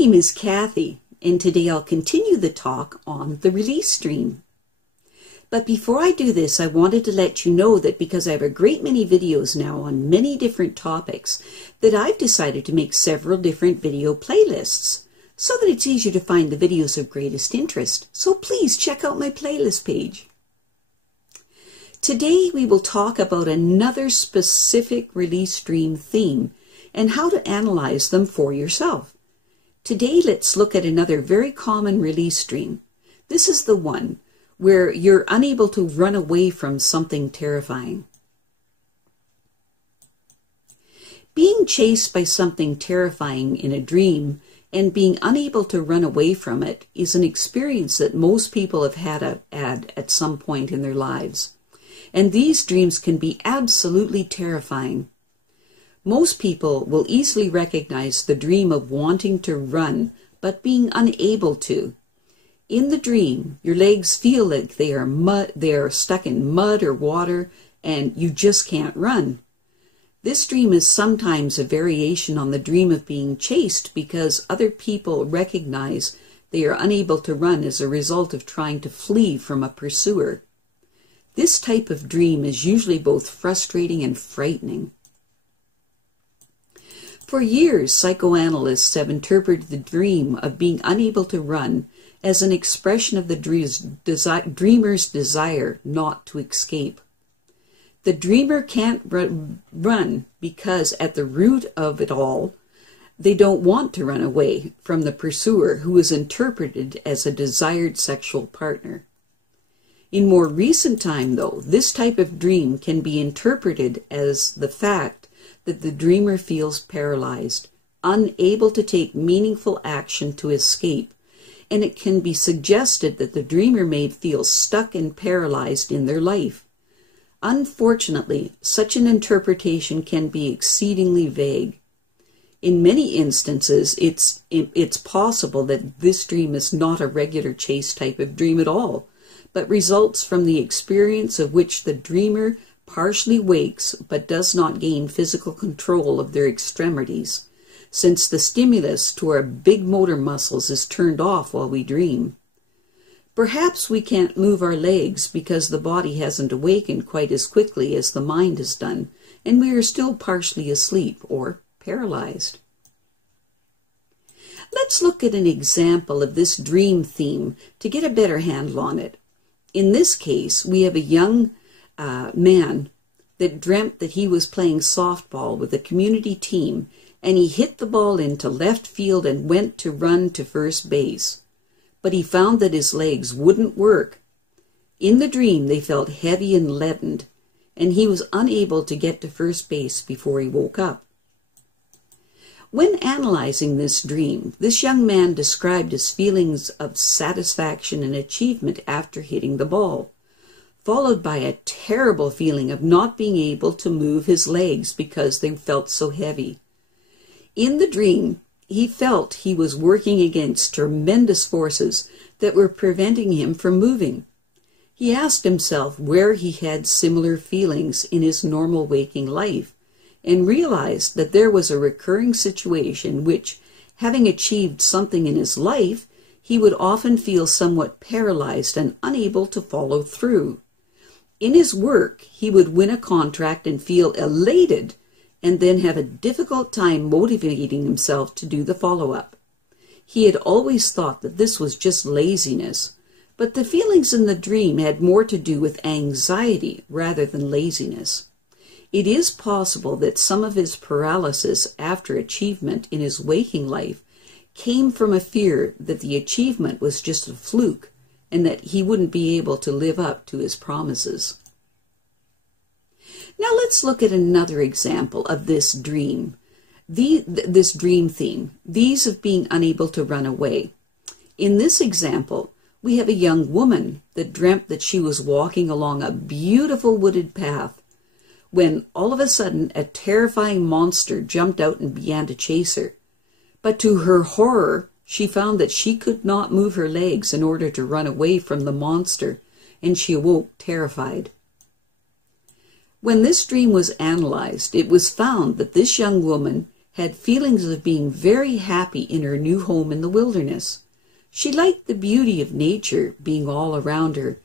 name is Kathy, and today I'll continue the talk on the release dream. But before I do this, I wanted to let you know that because I have a great many videos now on many different topics, that I've decided to make several different video playlists so that it's easier to find the videos of greatest interest. So please check out my playlist page. Today we will talk about another specific release dream theme and how to analyze them for yourself. Today let's look at another very common release dream. This is the one where you're unable to run away from something terrifying. Being chased by something terrifying in a dream and being unable to run away from it is an experience that most people have had at some point in their lives. And these dreams can be absolutely terrifying. Most people will easily recognize the dream of wanting to run but being unable to. In the dream, your legs feel like they are stuck in mud or water, and you just can't run. This dream is sometimes a variation on the dream of being chased because other people recognize they are unable to run as a result of trying to flee from a pursuer. This type of dream is usually both frustrating and frightening. For years, psychoanalysts have interpreted the dream of being unable to run as an expression of the dreamer's desire not to escape. The dreamer can't run because at the root of it all, they don't want to run away from the pursuer who is interpreted as a desired sexual partner. In more recent time, though, this type of dream can be interpreted as the fact that the dreamer feels paralyzed, unable to take meaningful action to escape, and it can be suggested that the dreamer may feel stuck and paralyzed in their life. Unfortunately, such an interpretation can be exceedingly vague. In many instances, it's possible that this dream is not a regular chase type of dream at all, but results from the experience of which the dreamer partially wakes but does not gain physical control of their extremities, since the stimulus to our big motor muscles is turned off while we dream. Perhaps we can't move our legs because the body hasn't awakened quite as quickly as the mind has done, and we are still partially asleep or paralyzed. Let's look at an example of this dream theme to get a better handle on it. In this case, we have a young man that dreamt that he was playing softball with a community team, and he hit the ball into left field and went to run to first base. But he found that his legs wouldn't work. In the dream, they felt heavy and leadened, and he was unable to get to first base before he woke up. When analyzing this dream, this young man described his feelings of satisfaction and achievement after hitting the ball, followed by a terrible feeling of not being able to move his legs because they felt so heavy. In the dream, he felt he was working against tremendous forces that were preventing him from moving. He asked himself where he had similar feelings in his normal waking life, and realized that there was a recurring situation which, having achieved something in his life, he would often feel somewhat paralyzed and unable to follow through. In his work, he would win a contract and feel elated, and then have a difficult time motivating himself to do the follow-up. He had always thought that this was just laziness, but the feelings in the dream had more to do with anxiety rather than laziness. It is possible that some of his paralysis after achievement in his waking life came from a fear that the achievement was just a fluke and that he wouldn't be able to live up to his promises. Now let's look at another example of this dream, this dream theme, these of being unable to run away. In this example, we have a young woman that dreamt that she was walking along a beautiful wooded path when all of a sudden a terrifying monster jumped out and began to chase her. But to her horror, she found that she could not move her legs in order to run away from the monster, and she awoke terrified. When this dream was analyzed, it was found that this young woman had feelings of being very happy in her new home in the wilderness. She liked the beauty of nature being all around her,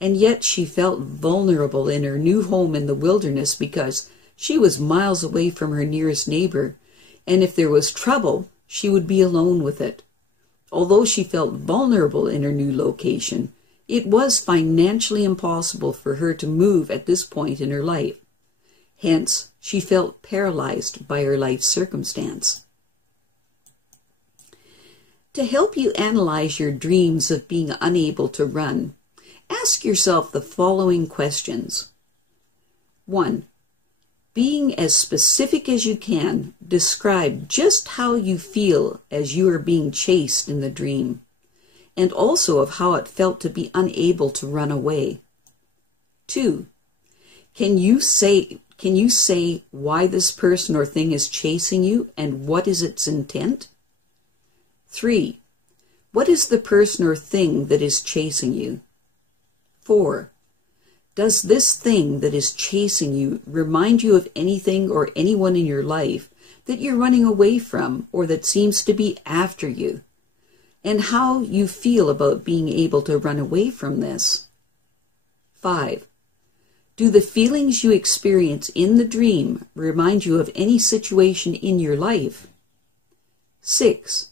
and yet she felt vulnerable in her new home in the wilderness because she was miles away from her nearest neighbor, and if there was trouble, she would be alone with it. Although she felt vulnerable in her new location, it was financially impossible for her to move at this point in her life. Hence, she felt paralyzed by her life circumstance. To help you analyze your dreams of being unable to run, ask yourself the following questions. 1. Being as specific as you can, describe just how you feel as you are being chased in the dream, and also of how it felt to be unable to run away. 2. Can you say why this person or thing is chasing you and what is its intent? 3. What is the person or thing that is chasing you? 4. Does this thing that is chasing you remind you of anything or anyone in your life that you're running away from or that seems to be after you? And how you feel about being able to run away from this? 5. Do the feelings you experience in the dream remind you of any situation in your life? 6.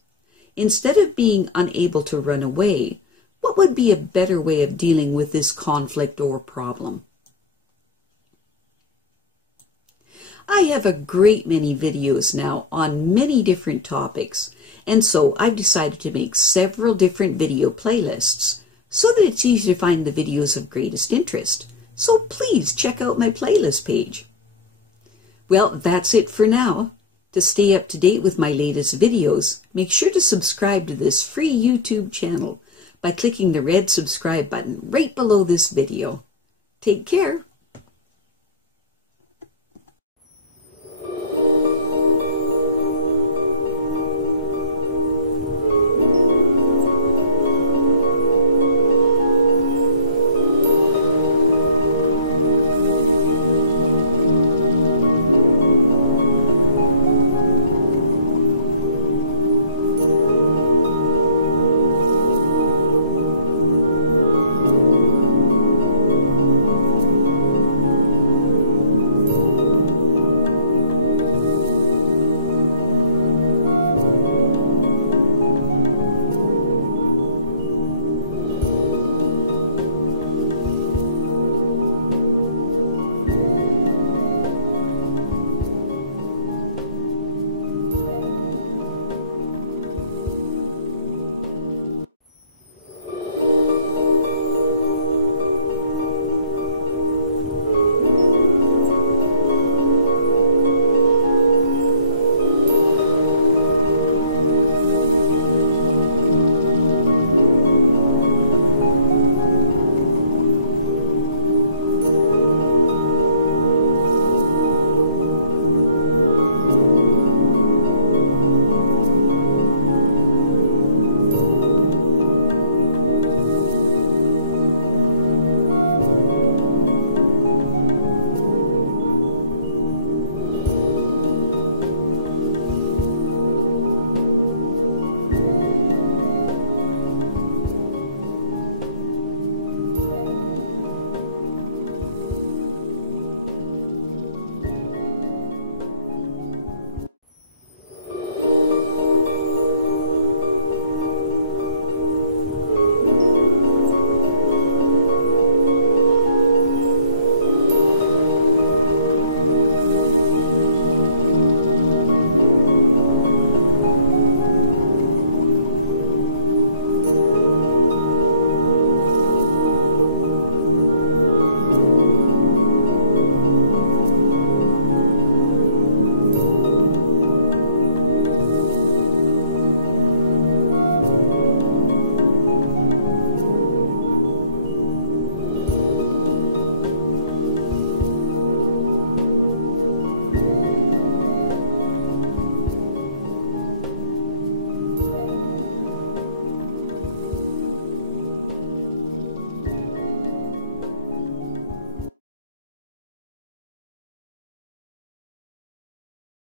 Instead of being unable to run away, what would be a better way of dealing with this conflict or problem? I have a great many videos now on many different topics, and so I've decided to make several different video playlists so that it's easy to find the videos of greatest interest. So please check out my playlist page. Well, that's it for now. To stay up to date with my latest videos, make sure to subscribe to this free YouTube channel by clicking the red subscribe button right below this video. Take care.